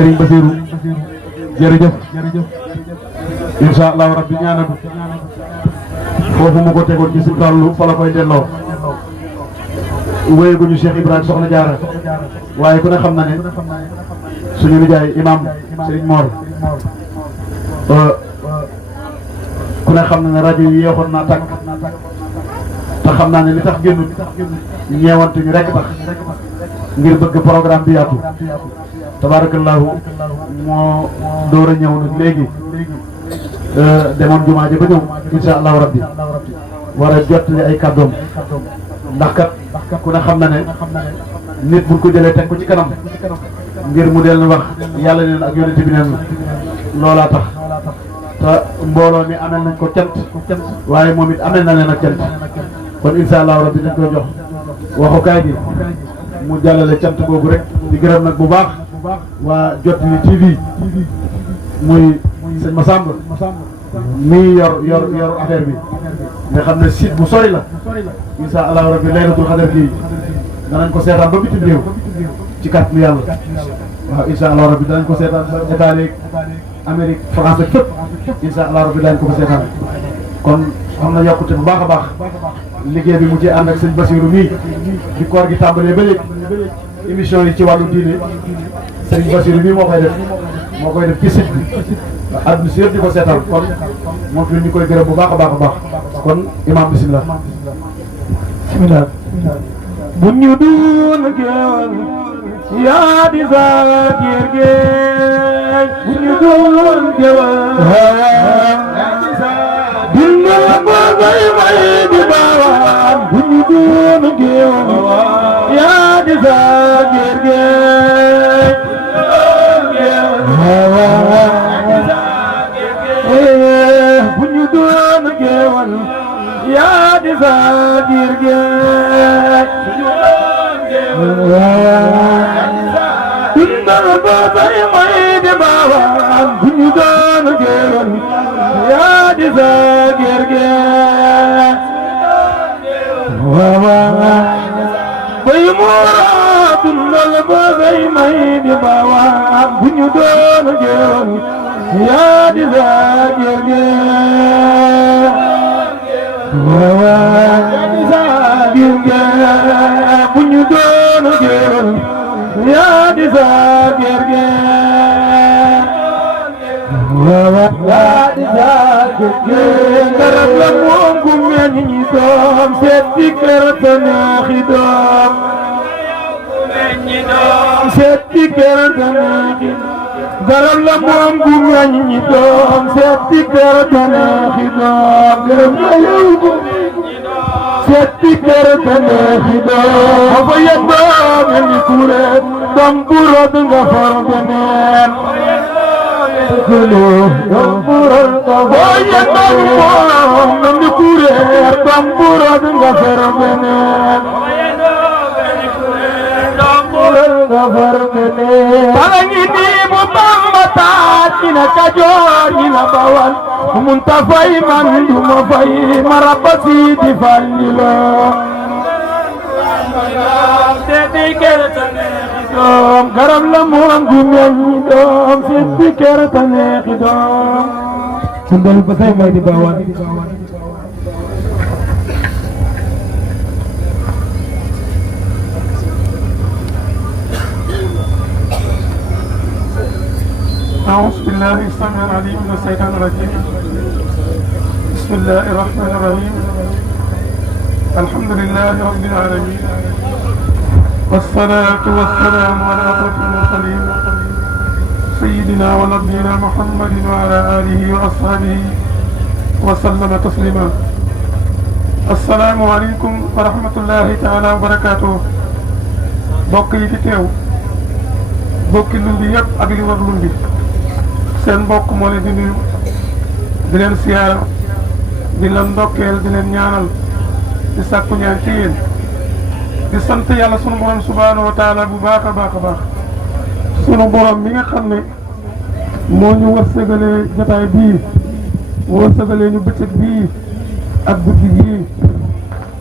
Serigne Bassirou jërëjëf incha allahu rabbi ñaanal foofu mu ko tegoon ci si tollu fa la koy delloo wéyeguñu Cheikh Ibrahima Soxna Jaara waaye ku ne xam na ne suñu nijaay imam Serigne Mor ku ne xam na ne rajo yi yeexoon naa tàkk te xam naa ne li tax génn ñeewante ñu rekk tax ngir bëgg programme bi yaatu tabarakallahu moo door a ñëw nag léegi demoon jumaa ji ba ñëw insha allahu rabbi war a jottali ay kàddoom ndax kat ku ne xam na ne nit buñ ko jëlee teg ko ci kanam ngir mu dellu wax yàlla neen ak yonent bi neen loolaa tax te mbooloo mi amel nañ ko cant waaye moom it amel na leen ak cant kon insha allahu rabbi dañ koy jox waxukaay gi mu jàllale cant boobu rek di gërëm nag bu baax waa Jotali TV muy sëñ Massamba mii yor affaire bi nga xam ne site bu sori la insha allahu rabbi laylatul xadar gi danañ ko seetaan ba bitim réew ci kàttanu yàlla waaw insha allahu rabbi danañ ko seetaan ba Italie Amérique France ak fépp insha allahu rabbi danañ ko fa seetaan kon xam na yokkute bu baax a baax liggéey bi mu ci ànd ak sëñ Bassirou mii di koor gi tàmbalee ba léegi émission yi ci wàllu diine sëñ Bassirou mii moo koy def ci site bi àdduna si yëpp di ko seetaan kon moom fi ñu koy gërëm bu baax a baax kon imam bismillah bu ñu doon géwal yaa di Zakir Gueye bu ñu doon géwal dina ba bay may di baawaan bu ñu doon géwal yaa di Zakir Gueye bu ñu doon géwal yaa di Zakir Gueye dundal ba bay may di baawaan bu ñu doon géwal yaa di Zakir Gueye bay moora dundal ba bay may di baawaan bu ñu doon géwal yaa di Zakir Gueye Zakir Gueye bu ñu doon géwal yaa di Zakir Gueye yaa di Zakir Gueye garab la moom gu meññ ñi doom seet ci kër te neexi doom seet ci kër te neexi garab la moom gu meññ ñi doom seet ci kër te neexi doom garab la yow gu seet ci kër te neexi doom ba yendoo mel ni kuréet doom bu rod nga far beneen doom bu rod nga far beneen mel ni kuréet doom bu rod nga far beneen bala ngi nii bu Bamba taat ñi na Kajoor ñi na Bawal munta fay man du ma fay ma rabba Sidi Fallilo doom garab la moom gu meññi doom seeti kër ta neexi doom sundal ba say may di Bawal أعوذ بالله السميع العليم من الشيطان الرجيم بسم الله الرحمن الرحيم الحمد لله رب العالمين والصلاة والسلام على أشرف المرسلين سيدنا ونبينا محمد وعلى آله وأصحابه وسلم تسليما السلام عليكم ورحمة الله تعالى وبركاته بقي في تيو بقي لندي يب أبي ور لندي seen mbokk moo leen di nuyu di leen siyaara di leen ndokkeel di leen ñaanal di sàkku ñaan ci yéen di sant yàlla sunu borom subhaanahu wa taala bu baax a baax a baax sunu borom mi nga xam ne moo ñu wërsëgalee jotaay bii wërsëgalee ñu bëccëg bii ak guddi gii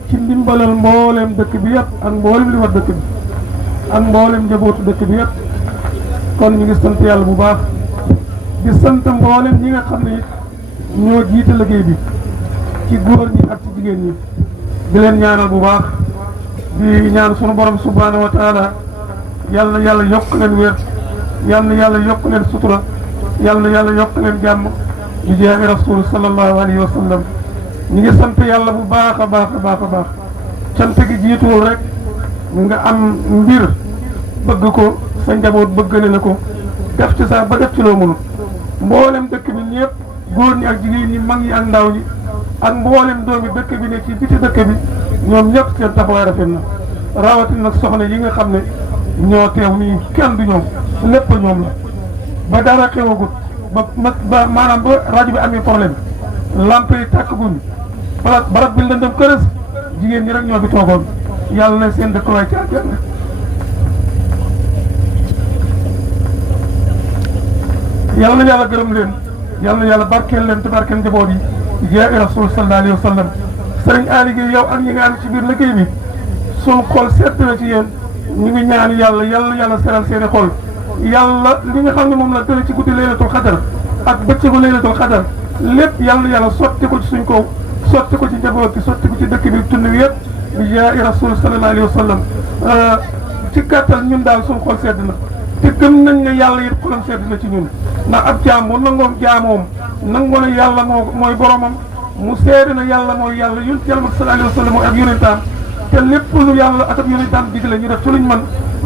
ci ndimbalal mbooleem dëkk bi yëpp ak mbooleem li war dëkk bi ak mbooleem njabootu dëkk bi yëpp kon ñu ngi sant yàlla bu baax di sant mboolem ñi nga xam ne it ñoo jiite liggéey bi ci góor ñi ak ci jigéen ñi di leen ñaanal bu baax di ñaan sunu borom subhanahu wa taala yàlla na yàlla yokk leen wér yàlla na yàlla yokk leen sutura yàlla na yàlla yokk leen jàmm di jaahi rasul sallallahu alayhi wa sallam ñu ngi sant yàlla bu baax a baax a baax a baax cant gi jiituwul rek nga am mbir bëgg ko sa njaboot bëggale la ko def ci sax ba def ci loo mënul mboolem dëkk bi ñëpp góor ñi ak jigéen ñi mag ñi ak ndaw ñi ak mboolem doomi dëkk bi ne ci biti dëkk bi ñoom ñëpp seen taxawaay rafet na rawatina nag soxna yi nga xam ne ñoo teew nii kenn du ñoom lépp ñoom la ba dara xewagut ba maanaam ba rajo bi amee problème lamp yi tàkk guñ barab bi lëndëm kërës jigéen ñi rek ñoo fi toogoon yàlla na seen dëkkuwaay ci àjjana yàlla na yàlla gërëm leen yàlla na yàlla barkeel leen te barkeel njaboot yi jaahi rasul sallallahu alayhi wa sallam sëriñ Aly Gueye yow ak ñi nga ànd ci biir liggéey bi sunu xol seet na ci yéen ñu ngi ñaan yàlla yàlla seral seeni xol yàlla li nga xam ne moom la dële ci guddi laylatul xadar ak bëccëgu laylatul xadar lépp yàlla sotti ko ci suñ kaw sotti ko ci njaboot bi sotti ko ci dëkk bi tund wi yëpp bi jaahi rasul sallallahu alayhi wa sallam ci gàttal ñun daal suñu xol sedd na te gëm nañ ne yàlla it xolam sedd na ci ñun ndax ab jaam bu nangoom jaamoom nangoo ne yàlla mooy boromam mu seede na yàlla mooy yàlla yonent yàlla sallallahu alayhi wa sallam mooy ak yonentam te lépp lu yàlla ak ab yonentam digle ñu def ci luñ mën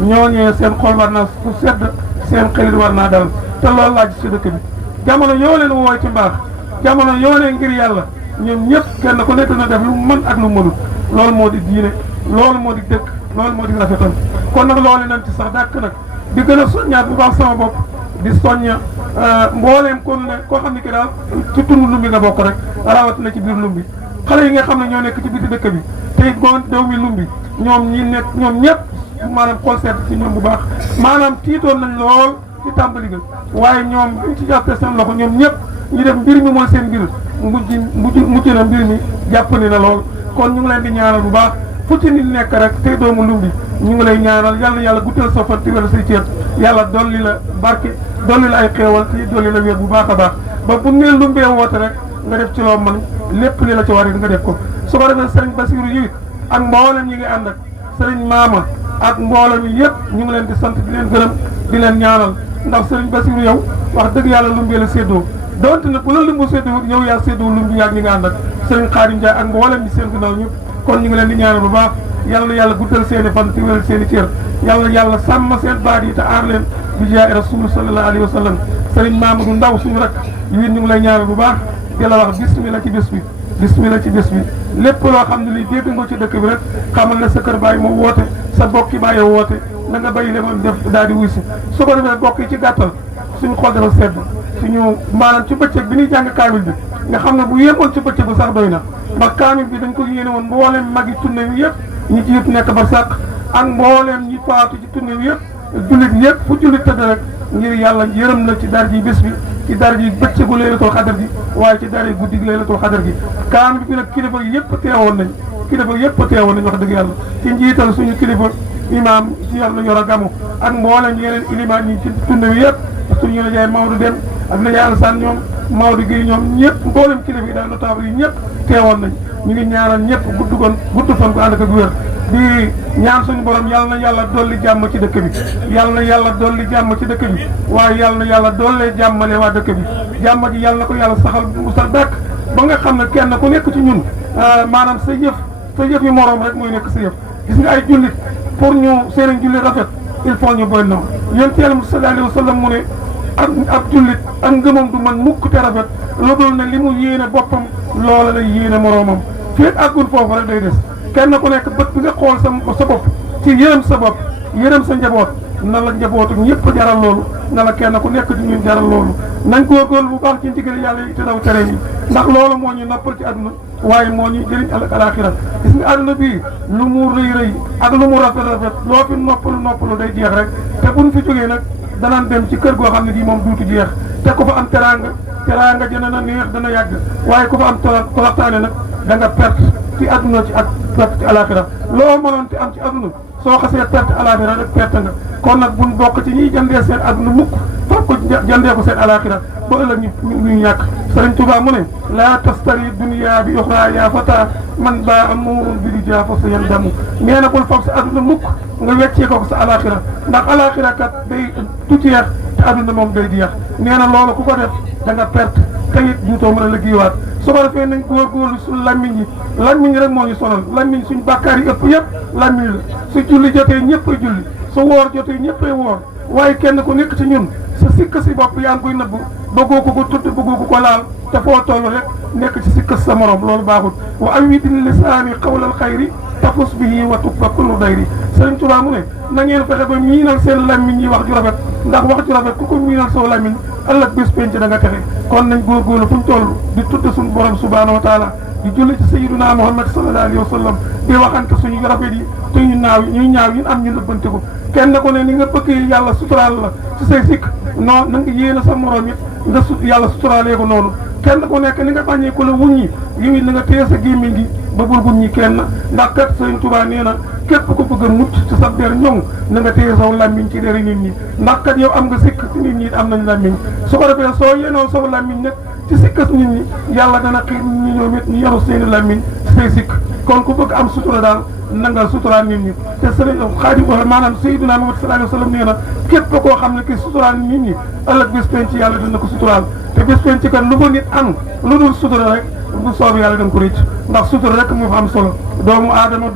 ñooñee seen xol war naa su sedd seen xelit war naa dal te loolu laa gis ci dëkk bi jamono yoo leen wooy ci mbaax jamono yoo leen ngir yàlla ñoom ñëpp kenn ku nekk na def lu mën ak lu mënul loolu moo di diine loolu moo di dëkk loolu moo di rafetal kon nag loolu nañ ci sax dàkk nag di gën a soññaat bu baax sama bopp di soñña mbooleem kon ne koo xam ne ki daal ci tund lumbi nga bokk rek rawat na ci biir lumbi xale yi nga xam ne ñoo nekk ci biti dëkk bi tey goon doomi lumbi ñoom ñëpp maanaam xool seet ci ñoom bu baax maanaam tiitoon nañ lool ci tàmbali ga waaye ñoom buñ ci jàppee seen loxo ñoom ñëpp ñu def mbir mi mooy seen mbir mujj na mbir mi jàppandi na lool kon ñu ngi leen di ñaanal bu baax fu ci nit nekk rek tey doomu lumbi ñu ngi lay ñaanal yàlla guddal sa fan wala say cër yàlla dolli la barke dolli la ay xéewal te dolli la wér bu baax a baax ba bu ngeen lumbee woote rek nga def ci loo mën lépp li la ci war nga def ko su ko defee sëriñ Basiru yi ak mboolem ñi ngi ànd ak sëriñ Maama ak mboolem yi yëpp ñu ngi leen di sant di leen gërëm di leen ñaanal ndax sëriñ Basiru yow wax dëgg yàlla lumbee la séddoo donte nag bu la lumbu séddoo yow yaa séddoo lumbi yaag ñi nga ànd ak sëriñ Xaadim Njaay ak mboolem ñi seen ginnaaw ñëpp kon ñu ngi leen di ñaanal bu baax yàlla na yàlla guddal seeni fan te wéral seeni cër yàlla sàmm seen baat yi te aar leen bi jaay rasul sallallahu alayhi wa sallam sëriñ Mamadou Ndaw suñu rak yéen ñu ngi lay ñaanal bu baax di la wax bismillah ci bés bi bismillah ci bés bi lépp loo xam ne li dégg nga ci dëkk bi rek xamal ne sa kër baay moo woote sa bokki bàyyi woote na nga bàyyi leen def daal di wuy si su ko defee bokk yi ci gàttal suñu xol dafa sedd suñu maanaam ci bëccëg bi ñuy jàng kaamil bi nga xam ne bu yemoon ci bëccëg bi sax doy na ndax kaamil bi dañ ko yéene woon mbooleem mag yi tunne wi yëpp ñi ci yëpp nekk ba sàq ak mbooleem ñi faatu ci tunne wi yëpp jullit yëpp fu jullit tëdd rek ngir yàlla yërëm na ci dar ji bés bi ci dar ji bëccëgu laylatul xadar gi waaye ci dar ji guddi gi laylatul xadar gi kaamil bi nag kilifa yëpp teewoon nañ wax dëgg yàlla ci njiital suñu kilifa imaam ci yàlla yor a gamu ak mbooleem yeneen ilimaan ñi ci tunne wi yëpp suñu la jaay Maodo Dem ak na jaay Alassane ñoom Maodo Guèye ñoom ñëpp mboolem kilifa yi daal notable yi ñëpp teewoon nañ ñu ngi ñaanal ñëpp gudd fan ko ànd ak wér di ñaan suñu borom yàlla na yàlla dolli jàmm ci dëkk bi yàlla na yàlla dolli jàmm ci dëkk bi waaye yàlla na yàlla dollee jàmmale waa dëkk bi jàmm ji yàlla na ko yàlla saxal mu sax dàkk ba nga xam ne kenn ku nekk ci ñun maanaam sa yëf yi moroom rek mooy nekk sa yëf gis nga ay jullit pour ñu seen jullit rafet il faut ñu boy noonu yonent Yàlla sallallahu alayhi wa sallam mu ne ab jullit ak ngëmam du man mukk te rafet lu dul ne li mu yéene boppam loola lay yéene moroomam fii àggul foofu rek day des kenn ku nekk bët bi nga xool sa bopp ci yërëm sa bopp yërëm sa njaboot na la njabootu ñëpp jaral loolu na la kenn ku nekk ci ñun jaral loolu nañ góorgóorlu bu baax ci ndigal yàlla yi te daw tere yi ndax loolu moo ñu noppal ci àdduna waaye moo ñuy jëriñ alaaxira gis nga àdduna bii lu mu rëy ak lu mu rafet loo fi noppalu day jeex rek te buñ fi jógee nag danaan dem ci kër goo xam ne bii moom duutu jeex te ku fa am teraanga dina na neex dana yàgg waaye ku fa am toroxtaane nag da nga perte ci àdduna ci ak perte ci alaaxira loo mënoon te am ci àdduna soo xasee perte alaxira rek perte nga kon nag buñ bokk ci ñiy jëndee seen àdduna mukk foog ko jëndee ko seen alaxira ba ëllëg ñu ñàkk Sëriñ Tuubaa mu ne laa tastari dunya bi uxra ya fata man baa amuurun bi di jaa fa sa yan damu nee na bul foog sa àdduna mukk nga weccee ko sa alaxira ndax alaxira kat day du jeex te àdduna moom day jeex nee na loolu ku ko def da nga perte te it duutoo mën a liggéeywaat su ko defee nañ góorgóorlu suñu lammiñ yi lammiñ rek moo ñu sonal lammiñ suñu bàkkaar yi ëpp yëpp lammiñ la su julli jotee ñëpp ay julli su woor jotee ñëpp ay woor waaye kenn ku nekk ci ñun sa sikk si bopp yaa ngi koy nëbbu bëggoo ko ko tudd bëggoo ko ko laal te foo toll rek nekk ci sikk sa morom loolu baaxul wa awidil lisaani qawlal xayri tafus bihi wa tukfa kullu dayri Sëriñ Tuubaa mu ne na ngeen fexe ba miinal seen lammiñ yi wax ju rafet ndax wax ju rafet ku ko miinal soo lammiñ ëllëg bés penc da nga texe kon nañ góorgóorlu fu ñu toll di tudd suñu borom subhaanahu wa taala di julli ci sayyiduna Muhammad sallallahu alayhi wa sallam di waxante suñu rafet yi te ñu ñaaw ñu am ñu nëbbante ko kenn ko ne ni nga bëggee yàlla suturaal la ci say sikk non na nga yéene sa morom it nga yàlla suturaalee ko noonu kenn ku nekk ni nga bañee ko la wuññi yow it na nga téye sa gémmiñ gi ba bul wuññi kenn ndax kat Sëriñ Tuubaa nee na képp ku bëgg a mucc ci sa der ñoŋ na nga téye saw làmmiñ ci deri nit ñi ndax kat yow am nga sikk ci nit ñi am nañ làmmiñ su ko defee soo yéenoo saw làmmiñ nag ci sikkas nit ñi yàlla dana xiir nit ñi ñoom it ñu yaru seeni làmmiñ ci say sikk kon ku bëgg am sutura daal na nga suturaal nit ñi te sëriñ Xaadim maanaam Seydina Muhammad sallallahu alayhi wa sallam nee na képp koo xam ne ki suturaal nit ñi ëllëg bés penc yàlla dina ko suturaal te bés penc kat lu fa nit am lu dul sutura rek bu soob yàlla da nga ko rëcc ndax sutura rek moo fa am solo doomu aadama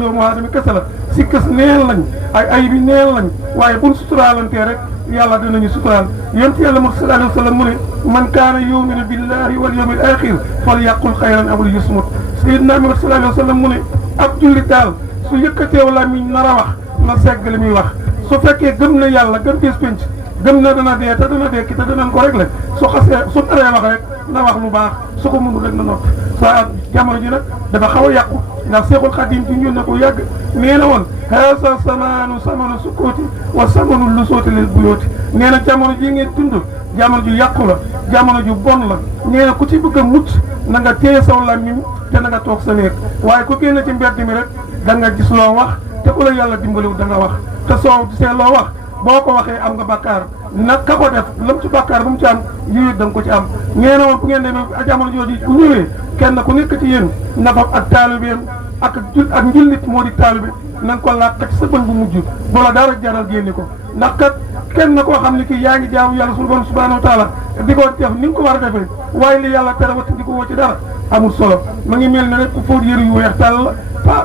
kese la si kës neen lañ ay bi neen lañ waaye buñ suturaalantee rek yàlla dinañu suturaal yonent yàlla Muhammad sallallahu alayhi wa sallam mu ne man kaana yuminu billahi wal yawmil axir fal yaqul xayran aw liyasmut Seydina Muhammad sallallahu alayhi wa sallam mu ne ab jullit daal su yëkkateew làmmiñ nar a wax na segg li muy wax su fekkee gëm na yàlla gëm bés penc gëm na dana dee te dana dekki te danañ ko réglé su xasee su naree wax rek na wax lu baax su ko mënul rek na noppi sa jamono ji nag dafa xaw a yàqu ndax Seexul Xadiim ci ñun na ko yàgg nee na woon haasa samaanu samanu sukkooti wa samanu lusooti lil buyooti nee na jamono ji ngeen dund jamono ju yàqu la jamono ju bon la nee na ku ci bëgg a mucc na nga téye saw làmmiñ te na nga toog sa néeg waaye ku génn ci mbedd mi rek da nga gis loo wax te ku la yàlla dimbaliw da nga wax te soo gisee loo wax boo ko waxee am nga bàkkaar nag ka ko def lam ci bàkkaar bu mu ci am yiwit da nga ko ci am nee na woon bu ngeen demee jamono jooju bu ñëwee kenn ku nekk ci yéen na fab ak taalibeem ak njullit moo di taalibe na nga ko làq ci sa bën bu mujj bu la dara jaral génne ko ndax kat kenn koo xam ne kii yaa ngi jaamu yàlla suñu borom subhanahu wa taala di ko def ni nga ko war a defee waaye li yàlla tere watti di ko woo ci dara amul solo ma ngi mel ne rek ku fóot yëre yu weex tàll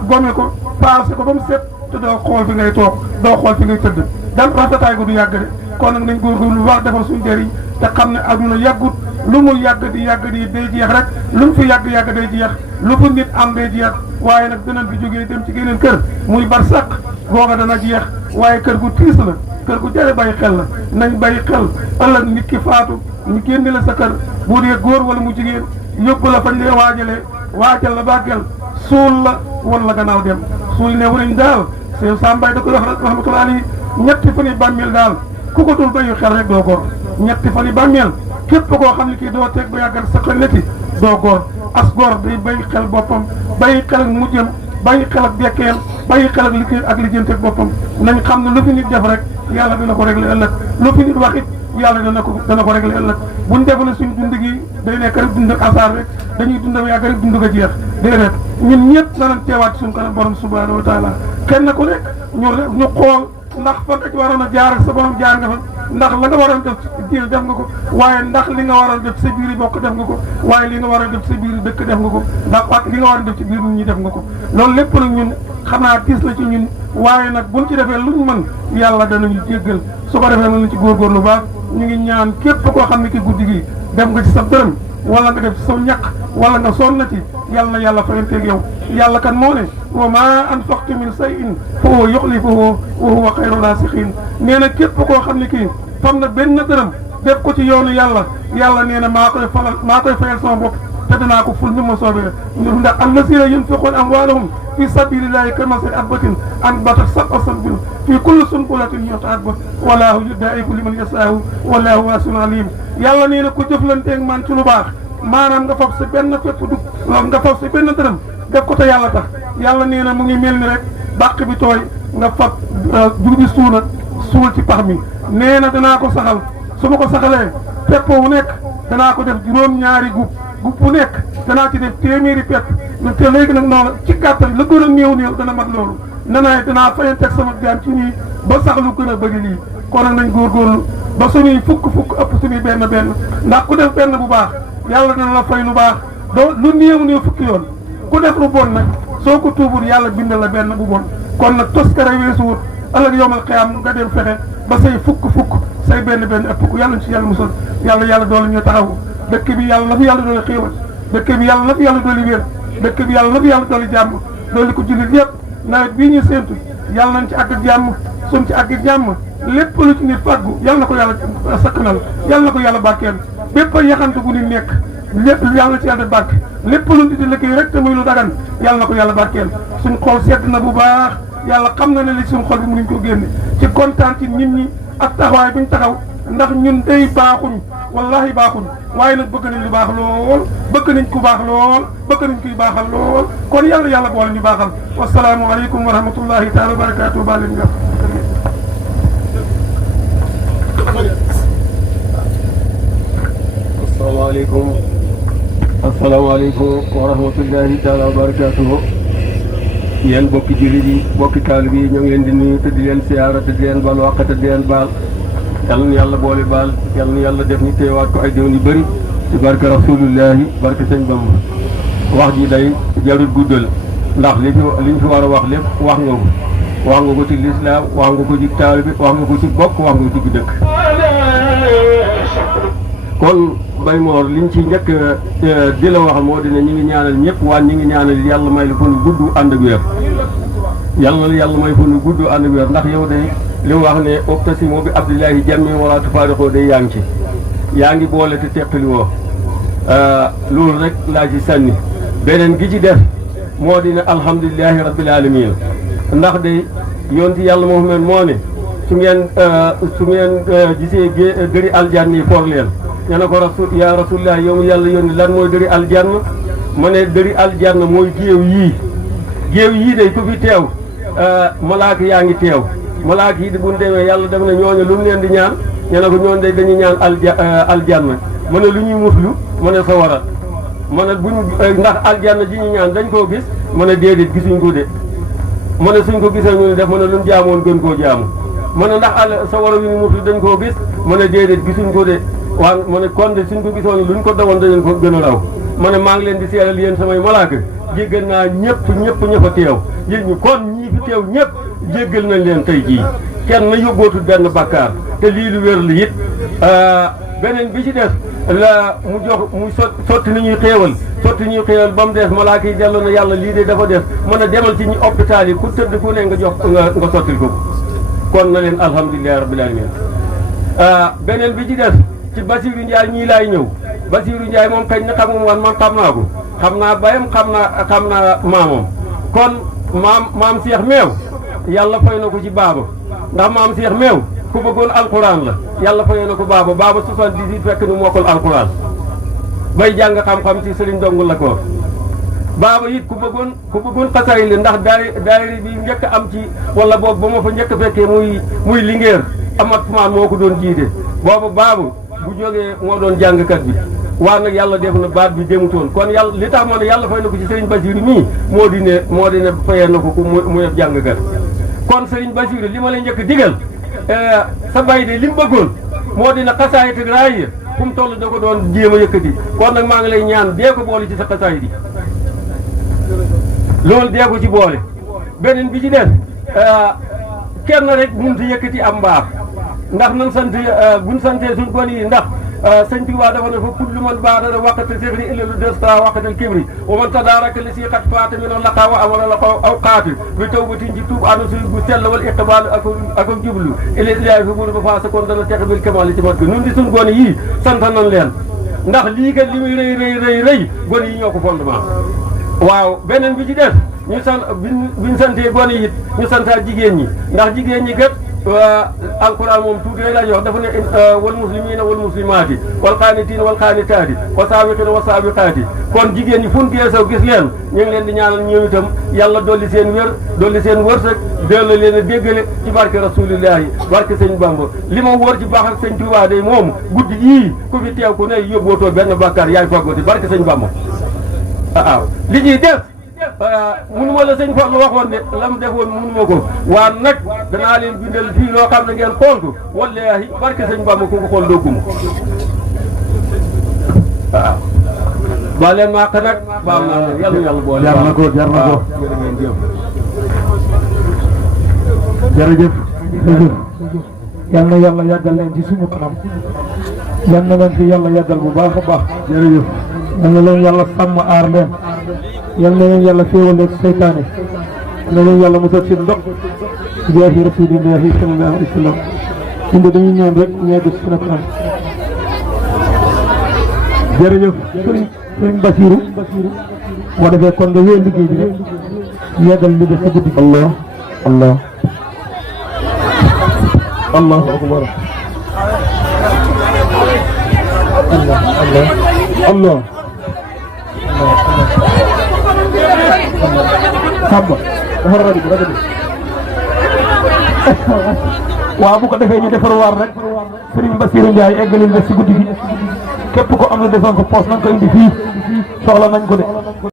gome ko paase ko ba mu set te doo xool fi ngay toog doo xool fi ngay tëdd dan rafetaay ko du yàgg de kon nag nañ góorgóorlu lu wax defal suñu der yi te xam ne adduna yàggut lu mu yàgg di day jeex rek lu mu fi yàgg day jeex lu fa nit am day jeex waaye nag danañ fi jógee dem ci geneen kër muy barsàq googa dana jeex waaye kër gu tiis la kër gu jare bàyyi xel la nañ bàyyi xel ëllëg nit ki faatu ñu génne la sa kër bu dee góor wala mu jigéen yóbbu la fañ lee waajal la bàggeel suul la wan la gannaaw dem suul ne warañ daal seen sambay da koy wax rahmatullahi alayhi ñetti fan yi bàmmeel daal ku ko dul bàyyi xel rek doo góor ñetti fan yi bàmmeel képp koo xam ne kii doo teg ba yàggal sa xel neti doo góor as góor day bàyyi xel boppam bàyyi xel ak mujjam bàyyi xel ak dekkeem bàyyi xel ak liggéey ak lijjanteeg boppam nañ xam ne lu fi nit def rek yàlla dina ko réglé ëllëg lu fi nit wax it yàlla dana ko réglé ëllëg buñ defoon suñ dund gi day nekk rek dund ak asaar rek dañuy dund ba yàgg rek dund ga jeex déedéet ñun ñëpp danañ teewaat suñ kanam borom subhanahu wa taala kenn ku nekk ñu xool ndax fa nga ci waroon a jaar ak sa borom jaar nga fa ndax la nga waroon def ci diir def nga ko waaye ndax li nga waroon def sa biir yi bokk def nga ko waaye li nga waroon def sa biir dëkk def nga ko ndax ak li nga waroon def ci biir nit ñi def nga ko loolu lépp nag ñun xam naa tiis la ci ñun waaye nag buñ ci defee luñ mën yàlla danañu jéggal su ko defee nañ ci góorgóorlu baax ñu ngi ñaan képp koo xam ne ki guddi gi dem nga ci sa dërëm wala nga def ci sa ñaq wala nga sonnati yàlla na yàlla fayanteeg yow yàlla kan moo ne wa ma anfaqtu min shay'in fa huwa yukhlifuhu wa huwa khayru rasiqin nee na képp koo xam ne kii fam na benn dërëm def ko ci yoonu yàlla nee na maa koy fayal sama bopp te danaa ko ful ni ma soobee ndax allazina yunfiquna amwalahum fi sabilillahi kamathali habbatin anbatat sab'a sanabila fi kulli sunbulatin mi'atu habba wallahu yudaa'ifu liman yashaa'u wallahu waasi'un alim yàlla nee na ku jëflanteeg man ci lu baax maanaam nga fab sa benn fépp dugg nga fab sa benn dërëm def ko te yàlla tax yàlla nee na mu ngi mel ni rek bàq bi tooy nga fab dugub bi suuna suul ci pax mi nee na danaa ko saxal su ma ko saxalee pepp wu nekk danaa ko def juróom-ñaari gub bu nekk danaa ci def téeméeri pepp te léegi nag noonu ci gàttal la gën a néew dana mat loolu danaa fayanteeg sama jaam ci nii ba sax lu gën a bëri lii kon nag nañ góorgóorlu ba suñuy fukk ëpp suñuy benn ndax ku def benn bu baax yàlla dana la fay lu baax doo lu néew fukki yoon ku def lu bon nag soo ko tuubul yàlla bindal la benn bu bon kon nag toskare weesuwut ëllëg yomal xiyaam nga dem fexe ba say fukk say benn ëpp ko yàlla ci yàlla musal yàlla doole ñu taxawu dëkk bi yàlla na fi yàlla doole xéewal dëkk bi yàlla na fi yàlla doole wér dëkk bi yàlla na fi yàlla doole jàmm doole ko jullit yëpp nawet bii ñu séentu yàlla nañ ci àgg jàmm suñ ci àgg jàmm lépp lu ci nit fàggu yàlla na ko yàlla sakkanal yàlla na ko yàlla barkeel bépp yaxante gu ni nekk lépp yàlla na ci yàlla barke lépp lu nit di liggéey rek te muy lu dagan yàlla na ko yàlla barkeel suñ xol sedd na bu baax yàlla xam na ne li suñ xol bi mënuñ ko génne ci kontaan ci nit ñi ak taxawaay buñ taxaw ndax ñun day baaxuñ wallahi baaxuñ waaye nag bëgg nañ lu baax lool bëgg nañ ku baax lool bëgg nañ kuy baaxal lool kon yàlla boole ñu baaxal wasalaamu aleykum wa rahmatullahi taala wa barakatuh baa leen nga asalaamaaleykum wa rahmatullahi taala wa barakatuhu yéen bokki jullit yi bokki taalib yi ñoo ngi leen di nuyu te di leen siyaara te di leen baal wàq te di leen baal yàlla na yàlla boole baal yàlla na yàlla def ñu teewaat ko ay déwén yu bëri ci barke rasulillahi barke sëñ Bamba wax ji day jarul guddal ndax liñ fi war a wax lépp wax nga ko ci lislaam wax nga ko ci taalib bi wax nga ko ci bokk wax nga ko ci dëkk kon Baye Mor liñ ci njëkk di la wax moo dina ñi ngi ñaanal ñëpp waan ñi ngi ñaanal yàlla may la fanu gudd ànd ak wér yàlla na yàlla may fanu gudd ànd ak wér ndax yow de li mu wax ne optasimoo bi abdillahi jammi wala tufaarixoo day yaa ngi boole te teqali woo loolu rek laa ci sànni beneen gi ci def moo dina alhamdulilahi rabbil alamin ndax de yonti yàlla Muhammad moo ne su ngeen gisee gëri aljanna yi for leen ñu ne ko yaa rasulillah yow mu yàlla yónni lan mooy dëri aljanna ma ne dëri aljanna mooy géew yii day ku fi teew malaaka yaa ngi teew malaaka yi di buñ demee yàlla def na ñooñu lu mu leen di ñaan ñu ne ko ñoon day dañuy ñaan aljanna ma ne lu ñuy muslu ma ne sawara ma ne buñ ndax aljanna ji ñu ñaan dañ koo gis ma ne déedéet gisuñ ko de ma ne suñ ko gisee ñu ne def ma ne lu mu jaamoon gën koo jaamu ma ne ndax sawara wi ñu muslu dañ koo gis ma ne déedéet gisuñ ko de waaw ma ne kon de suñ ko gisoon luñ ko dawoon dañu ko gën a raw ma ne maa ngi leen di seeral yéen samay malaaka jéggal naa ñëpp ña fa teew yéen ñu kon ñii fi teew ñëpp jéggal nañ leen tey jii kenn na yóbbootul benn bakkaar te lii lu wér la it beneen bi ci def la mu jox mu sotti ñuy xéewal ba mu des malaaka yi dellu na yàlla lii de dafa def mën a demal ci ñi hôpital yi ku tëdd ku ne nga jox nga sottil ko kon na leen alhamdulilahi rabbil alamin beneen bi ci def ci Basirou Ndiaye ñii laay ñëw Basirou Ndiaye moom kañ na xamum wan man xam naa ko xam naa bayam xam naa maamam kon maam Cheikh Meew yàlla fay na ko ci baaba ndax maam Cheikh Meew ku bëggoon alquran la yàlla fay na ko baaba 78 fekk nu mokkal alquran bay jàng xam-xam ci sëriñ dongul la ko baaba it ku bëggoon xasay li ndax daayira bi njëkk am ci wala boobu ba ma fa njëkk fekkee muy Linguère amat fumaan moo ko doon jiite boobu baabu bu jógee moo doon jàngkat bi waa nag yàlla def na baat bi demutoon kon yàlla li tax moo ne yàlla fay na ko ci Serigne Bassirou mii moo di ne fayee na ko mu yeb jàngkat kon Serigne Bassirou li ma la njëkk digal sa bay de li mu bëggoon moo di ne xasaayit ak raay yi fu mu toll da ko doon jéem a yëkkati kon nag maa ngi lay ñaan dee ko boole ci sa xasaayit yi loolu dee ko ci boole beneen bi ci def kenn rek mënut a yëkkati am mbaax ndax nan sant buñ santee suñ gon yi ndax sëñ Tuubaa dafa ne fa kullu man baadara waqata sirri illa lu desta waqatal kibri wa man tadaraka li si xat faata min laqa wa amala la aw qaati bi tawbatin ci tuub anu suy bu sell wal iqbal ak jublu ila ilahi fi buru ba faasa kon dana texe bil kamal ci mat ko nun di suñ gon yii sant nañ leen ndax lii kat li muy rëy gon yi ñoo ko fondement waaw beneen bi ci def ñu sant biñ santee gon yi it ñu santaa jigéen ñi ndax jigéen ñi kat alquran moom tuuti lay laaj wax dafa ne wal muslimina wal muslimaati wal qaanitina wal qaanitaati wa saabiqina wa saabiqaati kon jigéen ñi fu ñu geesoo gis leen ñu ngi leen di ñaanal ñoom itam yàlla dolli seen wér dolli seen wërsëg dellu leen a déggale ci barke rasulillahi barke sëñ Bamba li ma wóor ci baax ak sëñ Tuubaa day moom guddi yii ku fi teew ku ne yóbbootoo benn bàkkaar yaay faggooti barke sëñ Bamba waaw li ñuy def munuma la sëñ Fallu waxoon ne la mu defoon munuma ko waa nag danaa leen bindal fii loo xam ne ngeen xool ko wallaahi barke sëñ Bamba ku ko xool dogguma waaw ba leen maaq nag baax na yàlla boole jar na ko jar na ko jërëjëf yal na yàlla yàggal leen ci suñu kanam yal na leen fi yàlla yàggal bu baax a baax jërëjëf yal na leen yàlla sàmm aar leen yal na leen yàlla féewaleeg seytaane yal na leen yàlla musal ci ndox ci jaahi rasulillahi sallallahu alayhi wa sallam inde dañuy ñaan rek ñu yegg suñu kanam jërëjëf sëriñ Basiru boo defee kon nga wéy liggéey bi rek yeggal li des sa guddi allah allah allahu akbar allah allah samba dafa rajo bi waaw bu ko defee ñu defar waar rek Serigne Bassirou Ndiaye eggalil des si guddi gi képp ko am lu defoon ko poos nañ ko indi fii soxla nañ ko de